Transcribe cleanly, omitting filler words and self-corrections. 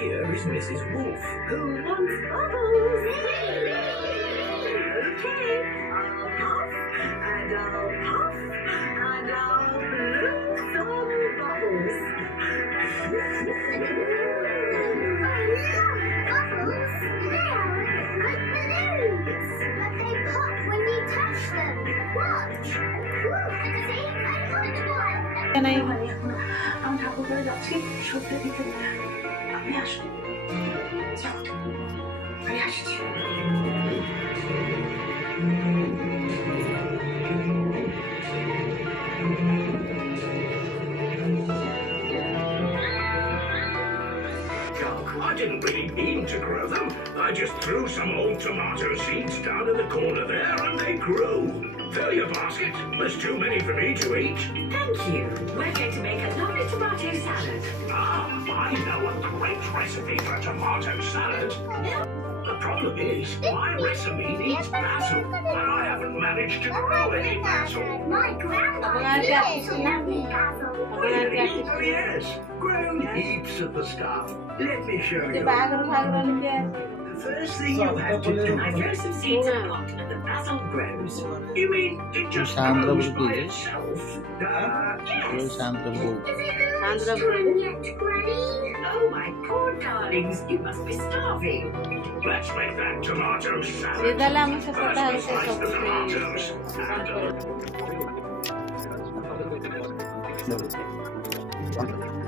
Here is Mrs. Wolf, who wants bubbles. Okay, I'll puff, and I'll puff, and I'll blow some bubbles. Bubbles? Yeah, like balloons. But they pop when you touch them. Watch. See? I got one. আমি ঠাকুর করে যাচ্ছি সত্যি দিতে আমি আসছি আমি আসছি I didn't really mean to grow them. I just threw some old tomato seeds down in the corner there and they grew. Fill your basket. There's too many for me to eat. Thank you. We're going to make a lovely tomato salad. Ah, I know a great recipe for tomato salad. The problem is, my recipe needs basil, and I haven't managed to grow any basil. My grandma lives lovely basil. Oh yes, grown heaps of the stuff. Let me show you. The first thing you have to do... I throw some seeds in a pot and the basil grows. You mean it just grows by itself? Yes. Time yet, Granny? Oh, my poor darlings, you must be starving. Let's make that tomato salad. তাহলে আমার সাথে তাহলে Slice the tomatoes and...